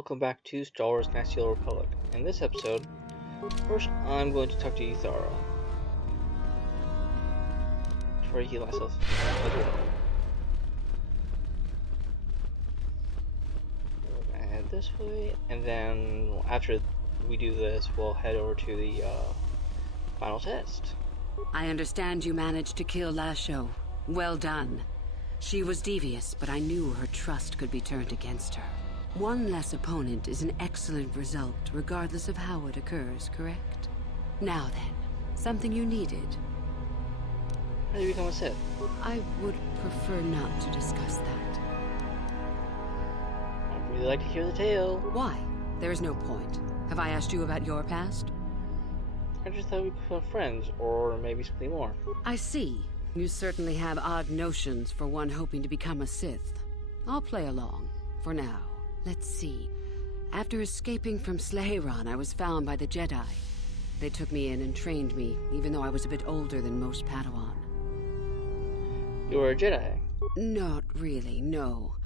welcome back to Star Wars Knights of the Old Republic. In this episode, first I'm going to talk to Ithara. Try to heal myself as well. We're gonna head this way, and then after we do this, we'll head over to the final test. I understand you managed to kill Lasho. Well done. She was devious, but I knew her trust could be turned against her. One less opponent is an excellent result, regardless of how it occurs, correct? Now then, something you needed. How do you become a Sith? I would prefer not to discuss that. I'd really like to hear the tale. Why? There is no point. Have I asked you about your past? I just thought we'd become friends, or maybe something more. I see. You certainly have odd notions for one hoping to become a Sith. I'll play along, for now. Let's see. After escaping from Slaheron, I was found by the Jedi. They took me in and trained me, even though I was a bit older than most Padawan. You were a Jedi? Not really, no.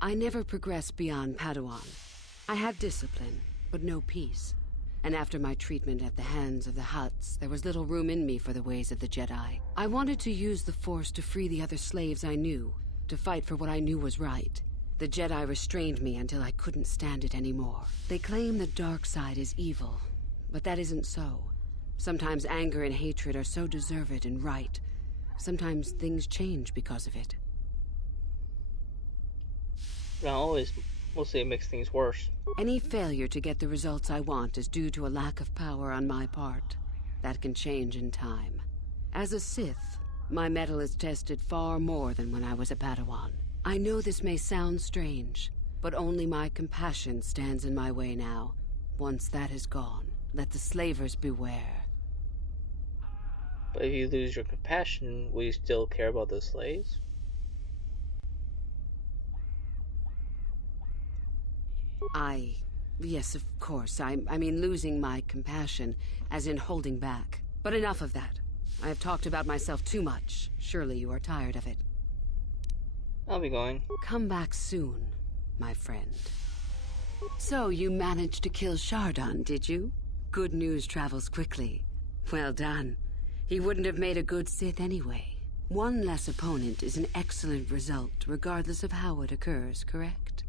I never progressed beyond Padawan. I had discipline, but no peace. And after my treatment at the hands of the Hutts, there was little room in me for the ways of the Jedi. I wanted to use the Force to free the other slaves I knew, to fight for what I knew was right. The Jedi restrained me until I couldn't stand it anymore. They claim the dark side is evil, but that isn't so. Sometimes anger and hatred are so deserved and right. Sometimes things change because of it. Not always. Mostly it makes things worse. Any failure to get the results I want is due to a lack of power on my part. That can change in time. As a Sith, my mettle is tested far more than when I was a Padawan. I know this may sound strange, but only my compassion stands in my way now. Once that is gone, let the slavers beware. But if you lose your compassion, will you still care about those slaves? Yes, of course. I mean losing my compassion, as in holding back. But enough of that. I have talked about myself too much. Surely you are tired of it. I'll be going. Come back soon, my friend. So you managed to kill Shardon, did you? Good news travels quickly. Well done. He wouldn't have made a good Sith anyway. One less opponent is an excellent result, regardless of how it occurs, correct?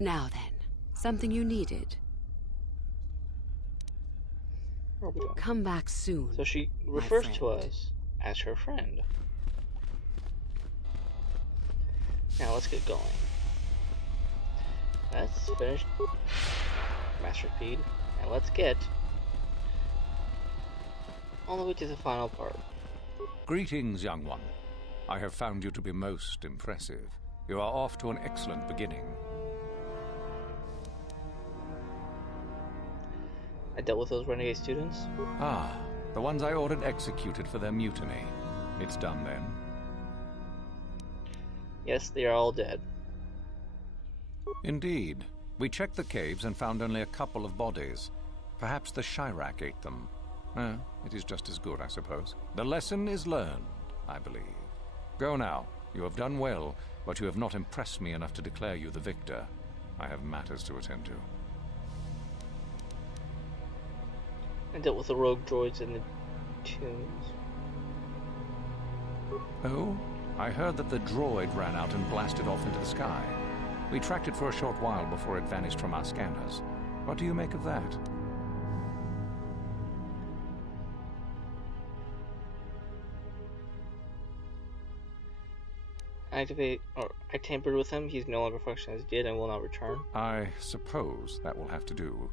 Now then. Something you needed. Come back soon. So she refers to us as her friend. Now let's get going. Let's finish Master Speed, and let's get all the way to the final part. Greetings, young one. I have found you to be most impressive. You are off to an excellent beginning. I dealt with those renegade students. Ah, the ones I ordered executed for their mutiny. It's done then. Yes, they are all dead. Indeed. We checked the caves and found only a couple of bodies. Perhaps the Shirak ate them. It is just as good, I suppose. The lesson is learned, I believe. Go now. You have done well, but you have not impressed me enough to declare you the victor. I have matters to attend to. I dealt with the rogue droids in the tombs. Oh? I heard that the droid ran out and blasted off into the sky. We tracked it for a short while before it vanished from our scanners. What do you make of that? I tampered with him. He's no longer functioning as did and will not return. I suppose that will have to do,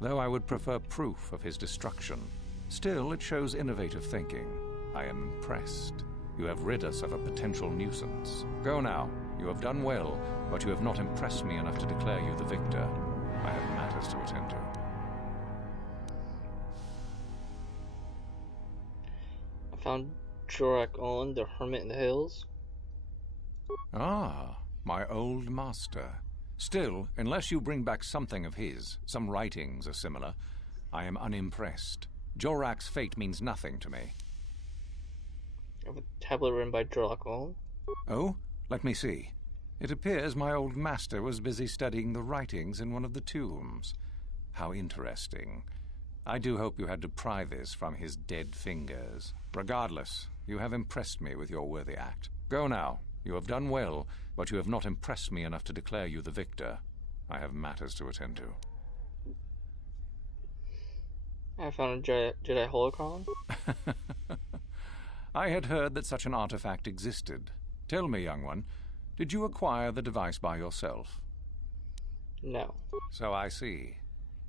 though I would prefer proof of his destruction. Still, it shows innovative thinking. I am impressed. You have rid us of a potential nuisance. Go now. You have done well, but you have not impressed me enough to declare you the victor. I have matters to attend to. I found Jorak Owen, the hermit in the hills. Ah, my old master. Still, unless you bring back something of his, some writings or similar, I am unimpressed. Jorak's fate means nothing to me. I have a tablet written by Jorak Owen. Oh? Let me see. It appears my old master was busy studying the writings in one of the tombs. How interesting. I do hope you had to pry this from his dead fingers. Regardless, you have impressed me with your worthy act. Go now. You have done well, but you have not impressed me enough to declare you the victor. I have matters to attend to. I found a Jedi holocron. I had heard that such an artifact existed. Tell me, young one, did you acquire the device by yourself? No. So I see.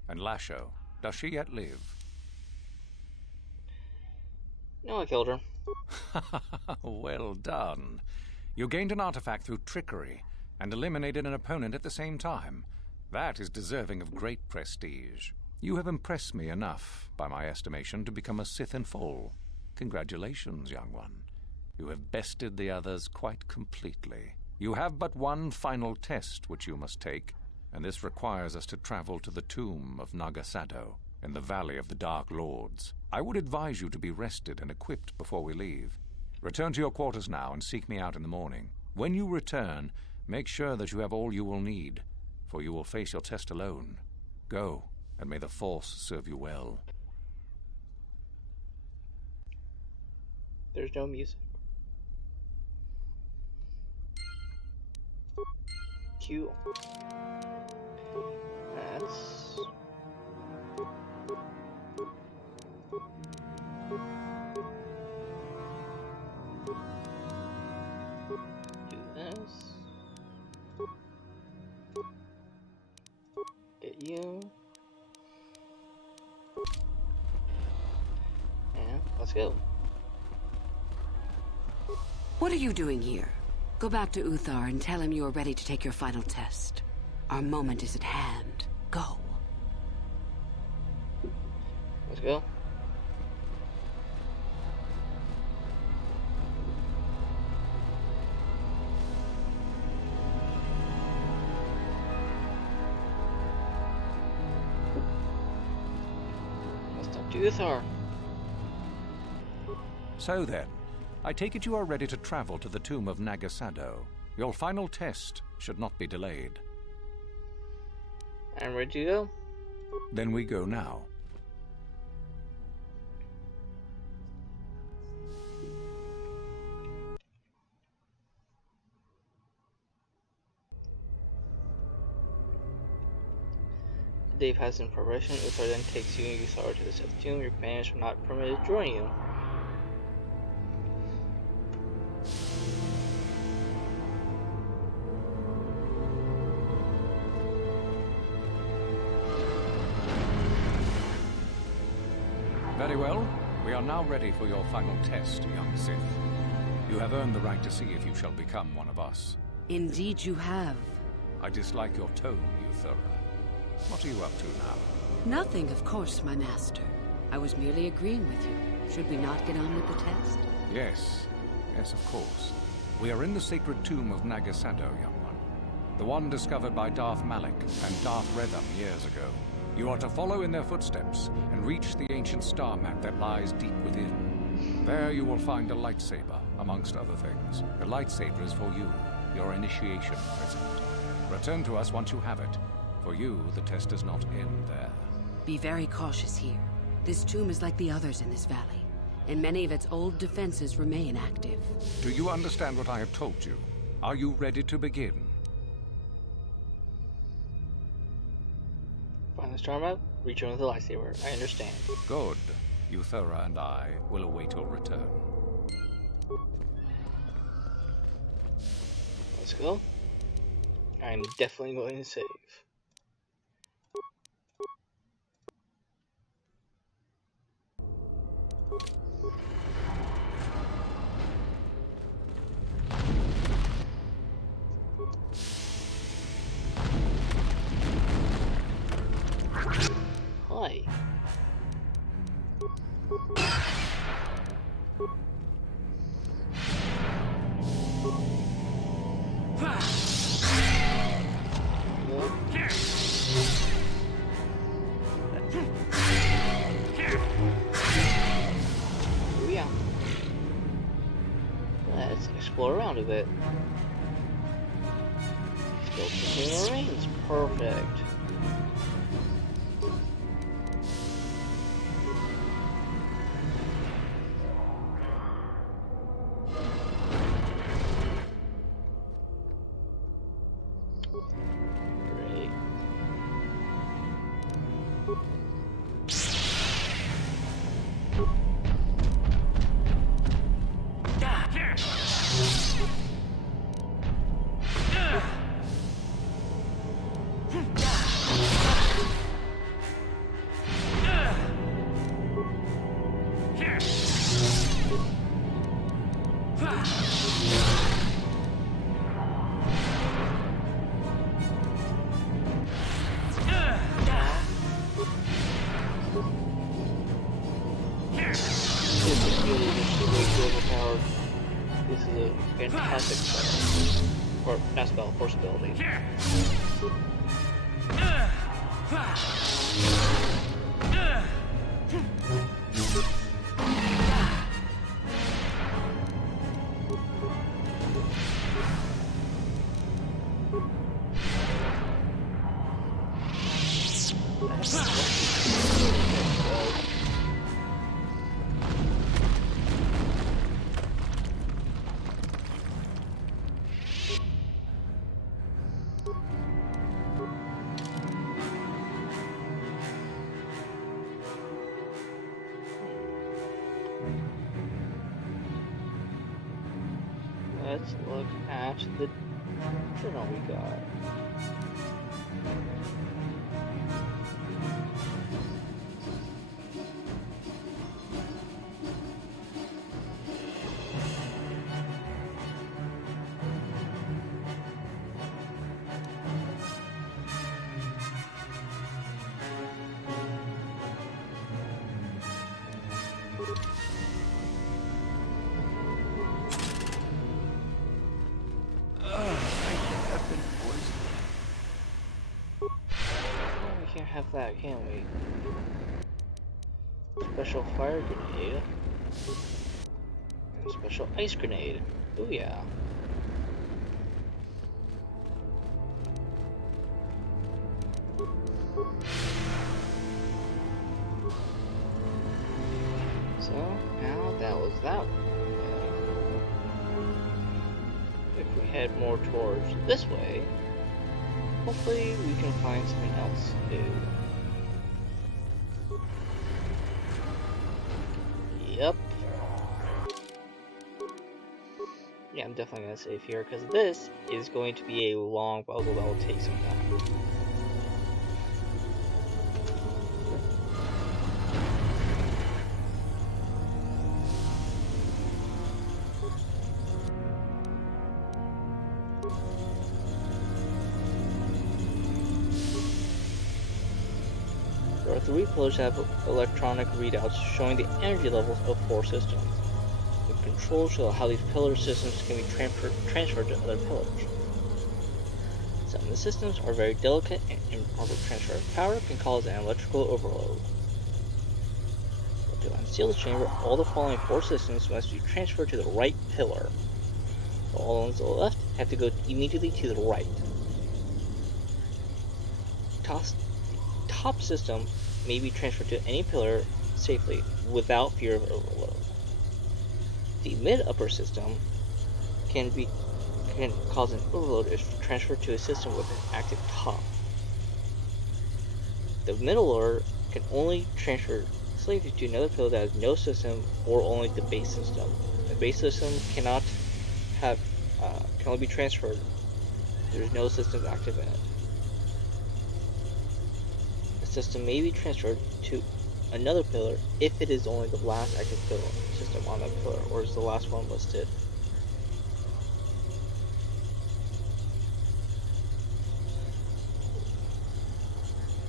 And Lasho, does she yet live? No, I killed her. Well done. You gained an artifact through trickery and eliminated an opponent at the same time. That is deserving of great prestige. You have impressed me enough, by my estimation, to become a Sith in full. Congratulations, young one. You have bested the others quite completely. You have but one final test which you must take, and this requires us to travel to the tomb of Nagasado in the Valley of the Dark Lords. I would advise you to be rested and equipped before we leave. Return to your quarters now and seek me out in the morning. When you return, make sure that you have all you will need, for you will face your test alone. Go, and may the Force serve you well. There's no music. Q. That's... do this. Get you. And let's go. What are you doing here? Go back to Uthar and tell him you are ready to take your final test. Our moment is at hand. Go. Let's go. Let's talk to Uthar. So then, I take it you are ready to travel to the tomb of Nagasado. Your final test should not be delayed. I'm ready to go. Then we go now. The day passes in preparation. Uthar then takes you and Uthar to the Sith tomb. Your companions are not permitted to join you. Very well. We are now ready for your final test, young Sith. You have earned the right to see if you shall become one of us. Indeed you have. I dislike your tone, Uthura. What are you up to now? Nothing, of course, my master. I was merely agreeing with you. Should we not get on with the test? Yes. Yes, of course. We are in the sacred tomb of Nagasado, young one. The one discovered by Darth Malak and Darth Retham years ago. You are to follow in their footsteps and reach the ancient star map that lies deep within. There you will find a lightsaber, amongst other things. The lightsaber is for you, your initiation present. Return to us once you have it. For you, the test does not end there. Be very cautious here. This tomb is like the others in this valley, and many of its old defenses remain active. Do you understand what I have told you? Are you ready to begin? Find the star map, return with the lightsaber. I understand. Good. Uthura and I will await your return. Let's go. I'm definitely going to save. Hi. Yeah. Let's explore around a bit. Focusing remains perfect. Great. This is a fantastic spell. Or not spell, force ability. Let's look at the journal we got. We can't have that, can we? Special fire grenade. And special ice grenade. Ooh yeah. So, now that was that. If we head more towards this way, hopefully we can find something else new. Yep. Yeah, I'm definitely gonna save here because this is going to be a long puzzle that will take some time. There are 3 pillars that have electronic readouts showing the energy levels of 4 systems. The controls show how these pillar systems can be transferred to other pillars. Some of the systems are very delicate and improper transfer of power can cause an electrical overload. To unseal the chamber, all the following 4 systems must be transferred to the right pillar. All ones on the left have to go immediately to the right. Top system may be transferred to any pillar safely without fear of overload. The mid-upper system can cause an overload if transferred to a system with an active top. The middle lower can only transfer safely to another pillar that has no system or only the base system. The base system can only be transferred if there is no system active in it. System may be transferred to another pillar if it is only the last active pillar system on that pillar, or is the last one listed.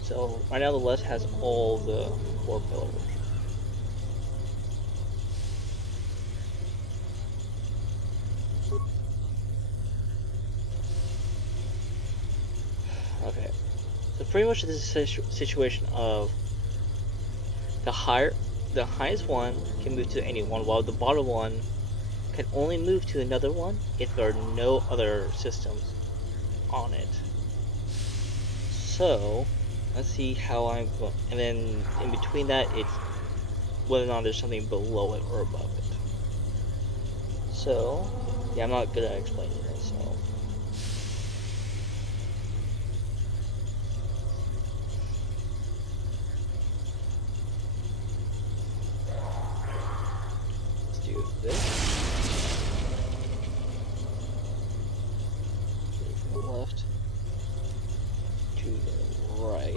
So right now the list has all the 4 pillars. Okay. So pretty much this is a situation of the highest one can move to any one, while the bottom one can only move to another one if there are no other systems on it. So, let's see how I'm going. And then in between that, it's whether or not there's something below it or above it. So, yeah, I'm not good at explaining this, so. Let's do this. From the left to the right.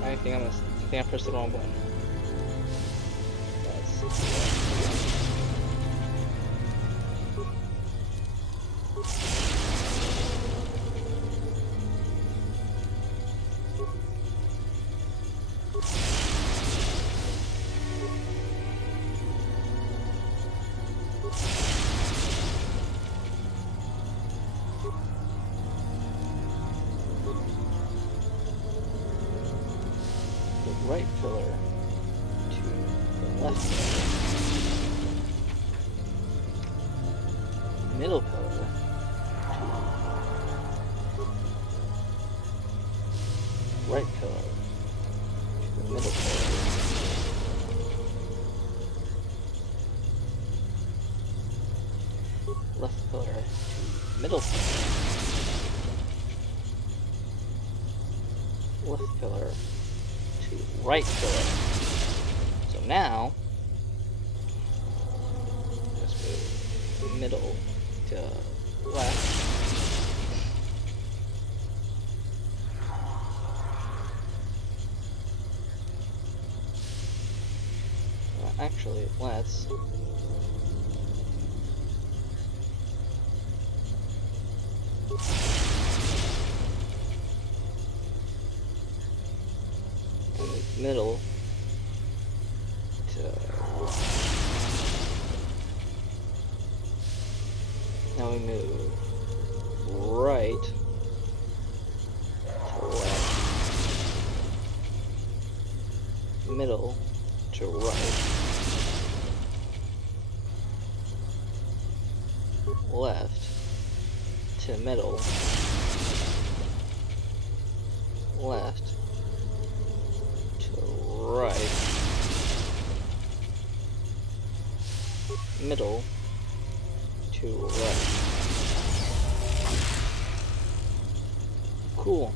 I think I pressed the wrong button. The right pillar to the left pillar. Middle pillar to right pillar to the middle pillar. Left pillar to middle pillar. Left pillar to right pillar. So now, let's move middle to left. Well, actually, let's middle to now we move right to left, middle to right, left to middle, left right, middle to right. Cool.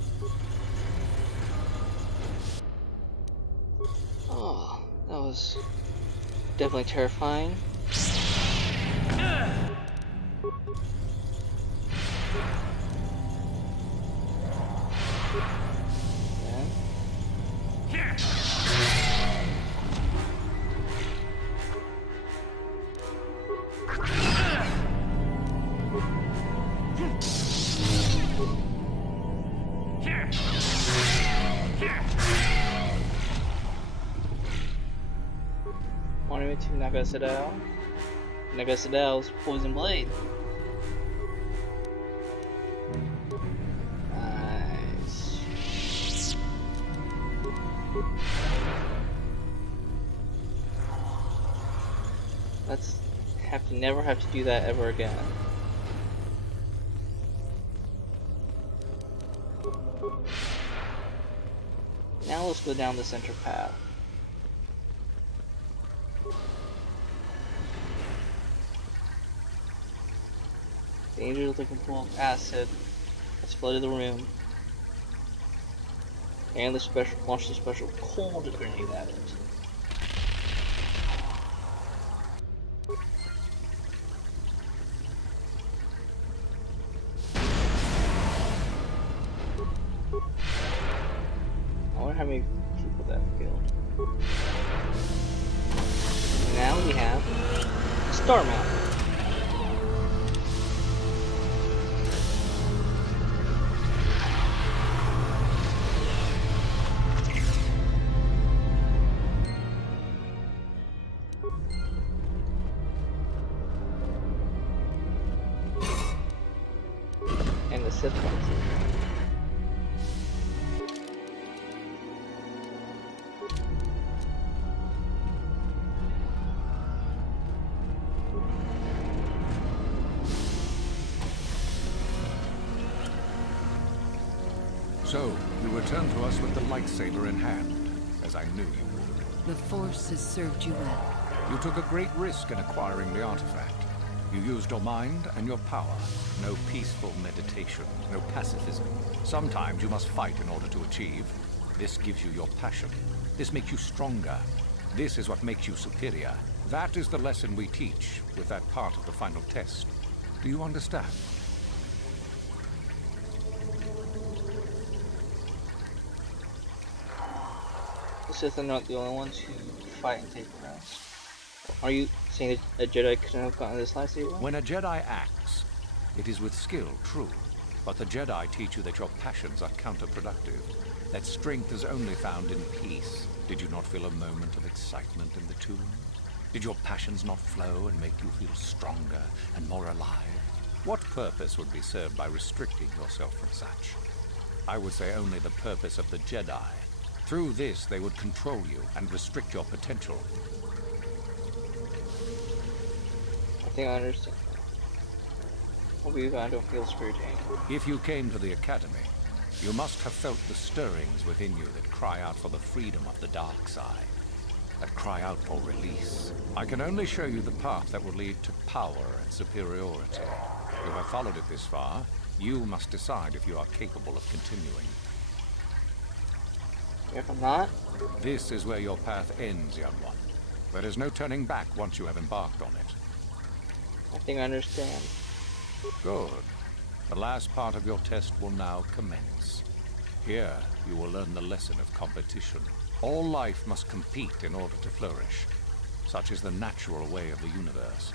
Oh, that was definitely terrifying. Wanted me to Nagasadal's Poison Blade. Nice. Let's never have to do that ever again. Now let's go down the center path. Danger looking pool of acid has flooded the room. And launch the special cold grenade at it. I wonder how many people that killed. Now we we have Star Mountain. And the Sith Council. So, you return to us with the lightsaber in hand, as I knew you would. The Force has served you well. You took a great risk in acquiring the artifact. You used your mind and your power. No peaceful meditation, no pacifism. Sometimes you must fight in order to achieve. This gives you your passion. This makes you stronger. This is what makes you superior. That is the lesson we teach with that part of the final test. Do you understand? The Sith are not the only ones who fight and take rounds. Are you saying that a Jedi couldn't have gotten this lightsaber? When a Jedi acts, it is with skill, true. But the Jedi teach you that your passions are counterproductive. That strength is only found in peace. Did you not feel a moment of excitement in the tomb? Did your passions not flow and make you feel stronger and more alive? What purpose would be served by restricting yourself from such? I would say only the purpose of the Jedi. Through this, they would control you and restrict your potential. I think I understand. I don't feel spiritual. If you came to the Academy, you must have felt the stirrings within you that cry out for the freedom of the dark side, that cry out for release. I can only show you the path that will lead to power and superiority. You have followed it this far. You must decide if you are capable of continuing. If I'm not? This is where your path ends, young one. There is no turning back once you have embarked on it. I think I understand. Good. The last part of your test will now commence. Here, you will learn the lesson of competition. All life must compete in order to flourish. Such is the natural way of the universe.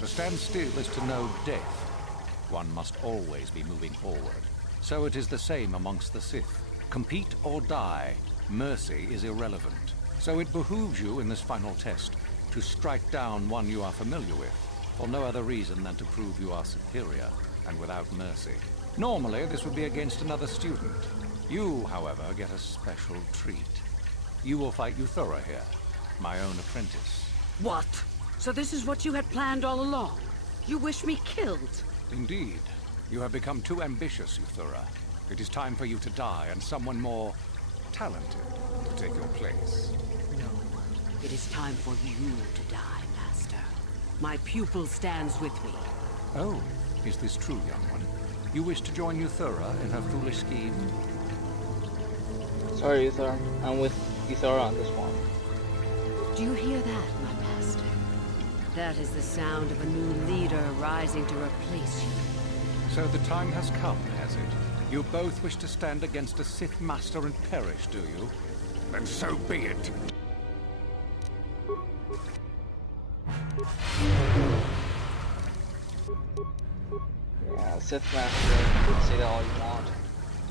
To stand still is to know death. One must always be moving forward. So it is the same amongst the Sith. Compete or die. Mercy is irrelevant. So it behooves you in this final test to strike down one you are familiar with, for no other reason than to prove you are superior and without mercy. Normally, this would be against another student. You, however, get a special treat. You will fight Euthura here, my own apprentice. What? So this is what you had planned all along? You wish me killed? Indeed. You have become too ambitious, Euthura. It is time for you to die, and someone more talented to take your place. No. It is time for you to die, Master. My pupil stands with me. Oh, is this true, young one? You wish to join Euthura in her foolish scheme? Sorry, Euthura. I'm with Euthura on this one. Do you hear that, my master? That is the sound of a new leader rising to replace you. So the time has come, has it? You both wish to stand against a Sith Master and perish, do you? Then so be it. Yeah, Sith Master, you can say that all you want.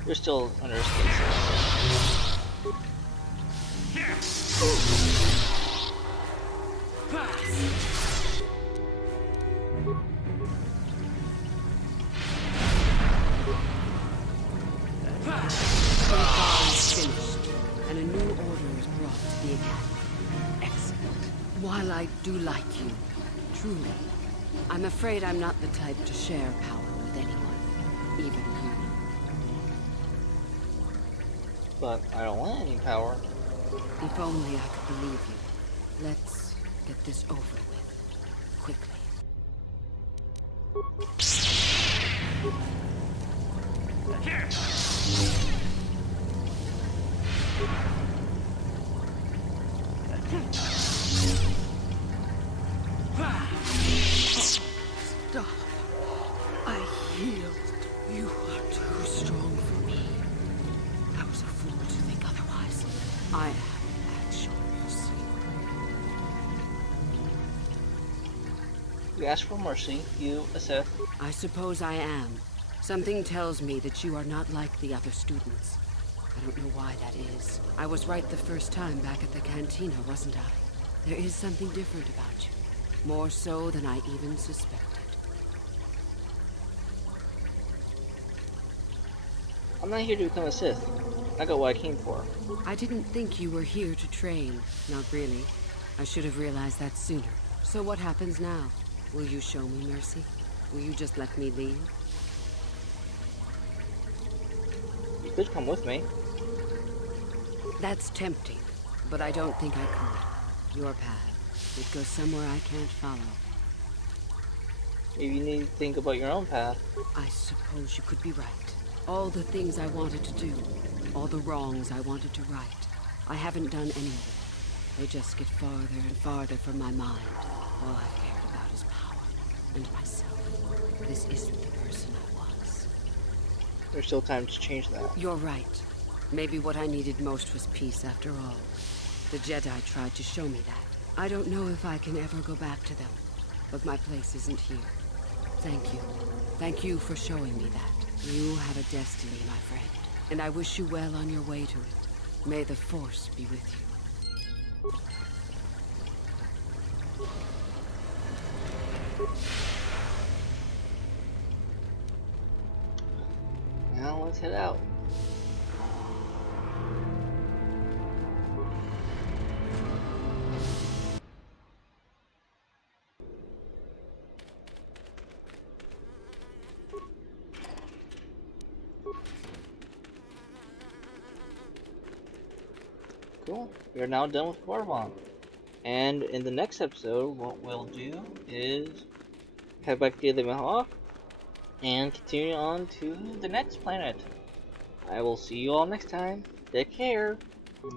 You're still under his case. Finished, and a new order is brought to the Academy. Excellent. While I do like you, truly, I'm afraid I'm not the type to share power with anyone, even you. But I don't want any power. If only I could believe you. Let's get this over with, quickly. Stop. I yield. You are too strong for me. I was a fool to think otherwise. I am at your mercy. you ask for mercy, you, a Sith. I suppose I am. Something tells me that you are not like the other students. I don't know why that is. I was right the first time back at the cantina, wasn't I? There is something different about you. More so than I even suspected. I'm not here to become a Sith. I got what I came for. I didn't think you were here to train. Not really. I should have realized that sooner. So what happens now? Will you show me mercy? Will you just let me leave? You could come with me. That's tempting, but I don't think I could. Your path. It goes somewhere I can't follow. Maybe you need to think about your own path. I suppose you could be right. All the things I wanted to do, all the wrongs I wanted to right, I haven't done any of it. They just get farther and farther from my mind. All I've cared about is power and myself. This isn't the person I was. There's still time to change that. You're right. Maybe what I needed most was peace after all. The Jedi tried to show me that. I don't know if I can ever go back to them, but my place isn't here. Thank you. Thank you for showing me that. You have a destiny, my friend, and I wish you well on your way to it. May the Force be with you. Now let's head out. Cool. We are now done with Korriban. And in the next episode, what we'll do is head back to the Mihawk and continue on to the next planet. I will see you all next time. Take care.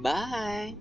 Bye.